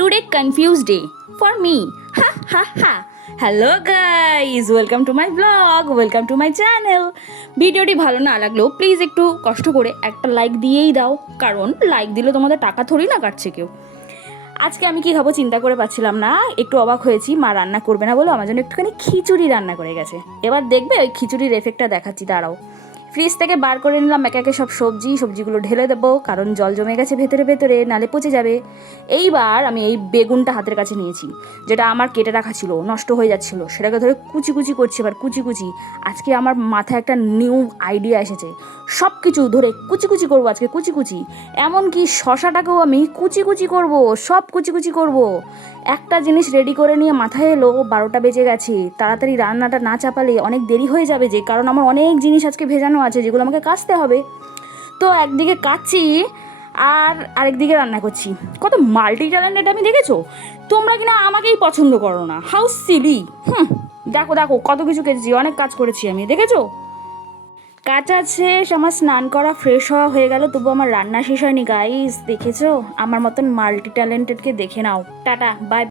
today confused day for me. Ha ha ha. Hello guys, welcome to my blog, welcome to my channel. ভিডিওটি ভালো না লাগলেও please একটু কষ্ট করে একটা লাইক দিয়েই দাও, কারণ লাইক দিলে তোমাদের টাকা থোড়ি না কাটছে কেউ। আজকে আমি কি খাবো চিন্তা করে পাচ্ছিলাম না, একটু অবাক হয়েছি। মা রান্না করবে না বলে আমার জন্য একটুখানি খিচুড়ি রান্না করে গেছে। এবার দেখবে ওই খিচুড়ির এফেক্টটা দেখাচ্ছি, দাঁড়াও। ফ্রিজ থেকে বার করে নিলাম একে একে সব সবজিগুলো ঢেলে দেবো, কারণ জল জমে গেছে ভেতরে ভেতরে, নালে পচে যাবে। এইবার আমি এই বেগুনটা হাতের কাছে নিয়েছি, যেটা আমার কেটে রাখা ছিল, নষ্ট হয়ে যাচ্ছিলো, সেটাকে ধরে কুচি কুচি করছি। এবার কুচি কুচি, আজকে আমার মাথায় একটা নিউ আইডিয়া এসেছে, সব কিছু ধরে কুচি কুচি করবো আজকে, কুচি কুচি। এমনকি শশাটাকেও আমি কুচি কুচি করব, সব কুচি কুচি করব। একটা জিনিস রেডি করে নিয়ে মাথায় এলো 12টা বেজে গেছে, তাড়াতাড়ি রান্নাটা না চাপালে অনেক দেরি হয়ে যাবে, যে কারণ আমার অনেক জিনিস আজকে ভেজানো আছে যেগুলো আমাকে কাচতে হবে। তো একদিকে কাচ্ছি আর আরেকদিকে রান্না করছি। কত মাল্টি ট্যালেন্টেড আমি, দেখেছো? তোমরা কিনা আমাকেই পছন্দ করো না, হাউ সিলি। দেখো দেখো কত কিছু কেটেছি, অনেক কাজ করেছি আমি, দেখেছো? কাটা শেষ, আমার স্নান করা ফ্রেশ হওয়া হয়ে গেল, তবু আমার রান্না শেষ হয়নি গাইস। দেখেছো? আমার মতন মাল্টি ট্যালেন্টেডকে দেখে নাও। Tata, by.